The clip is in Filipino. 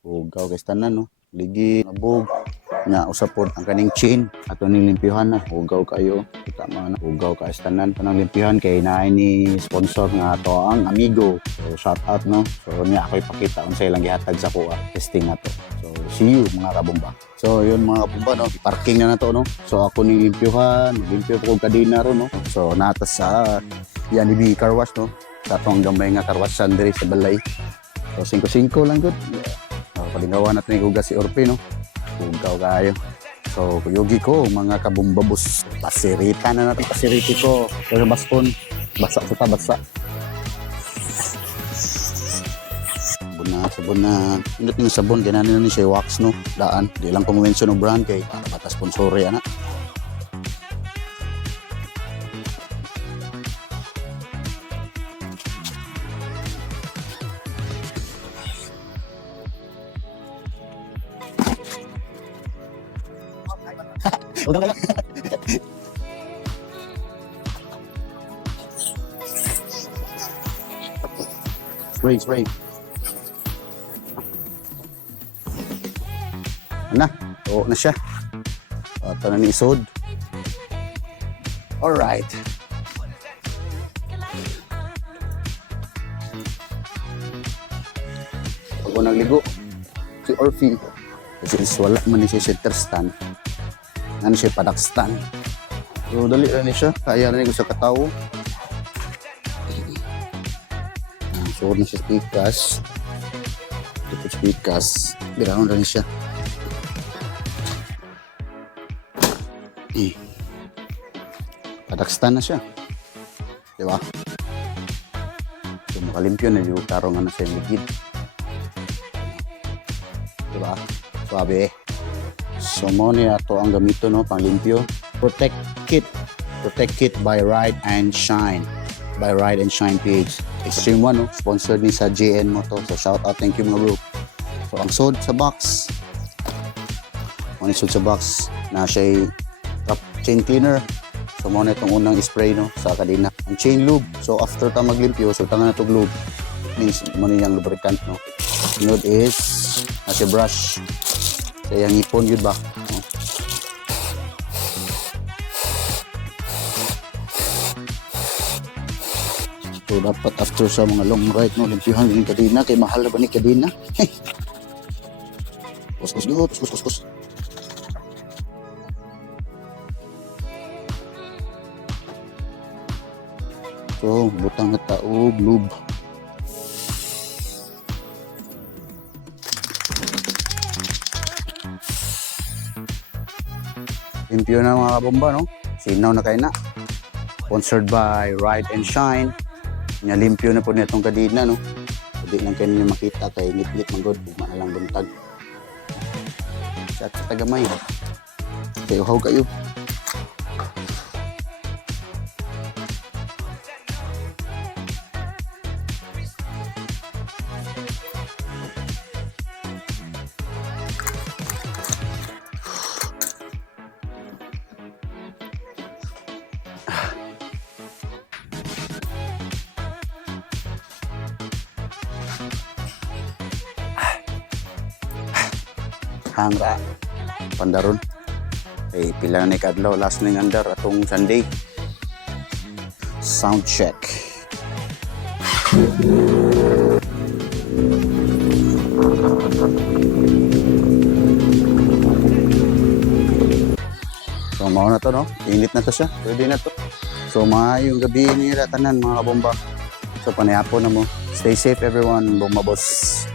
Hugaw kay tanan no. Ligi nabog nya usapod ang kaning chain ato ning limpyuhan na hugaw kayo kita man hugaw ka tanan kanang limpyuhan kay naay ni sponsor nga ato ang Amigo. So shout out no. So niya ako ipakita unsa ilang gihatag sa kuha testing nato. So see you mga kabomba. So yun mga kabomba no, parking na nato no. So ako ning limpyuhan, limpyo ko kadina ro no. So natas sa Yanibi car wash no. Sa atong gamay nga car wash diri sa balay. So 5-5 lang gud. Palingawan natin yung hugas si Orpe, no? Hugaw kayo. So, kuyugi ko, mga kabumbabos. Pasirita na natin, pasiriti ko. Pero baspon, basa sa basa. Sabon na. Indot yung sabon, gananin na siya wax, no? Daan. Di lang kumuwensyon ng brand kay para bata sponsori, anak. Udah lang. Spray. Ano? Oo na siya. Ito na ni isod. Alright. Pag ko nagligo, si Orphe, kasi wala man siya center stand. Ano siya, padakstan. So, dali rin siya. Kaya rin ko sa kataw. So, na siya pikas. Ito pikas. Biraon rin siya. Padakstan na siya. Diba? So, makalimpyo na yung tarong na siya yung ligid. Diba? Suabe. So mo niya to ang gamito no panglimpyo. Protect Kit by Ride and Shine. By Ride and Shine PH. Extreme 1 no, sponsored ni sa JN mo to. So shout out, thank you mga bro. So ang sod sa box. Ang sod sa box na siya top chain cleaner. So mo na itong unang spray no sa kadina. Ang chain lube. So after ta maglimpyo, so tangan na to lube. Means mo niyang lubricant no. Sunod is na siya brush. Kaya ngipon yun ba? So dapat after sa mga long ride no, limpyuhan yung kadina kay mahal na ba ni kadina? Kus. So butang na taog lube. Limpyo na mga kabomba, no? Sinaw na kayo na. Sponsored by Ride and Shine. Limpyo na po na itong kadina, no? Hindi lang kayo niyo makita kay ngit-ngit manggod. Maalang buntag. Sa tagamay. Kaya uhaw kayo. Hangra pandaron ay pila na kadlaw last ning andar atong Sunday sound check. So mao na to no, init na to siya, pwede na to. So maayong gabi ni tanan mga kabomba. So panayapon na mo, stay safe everyone, bomba boss.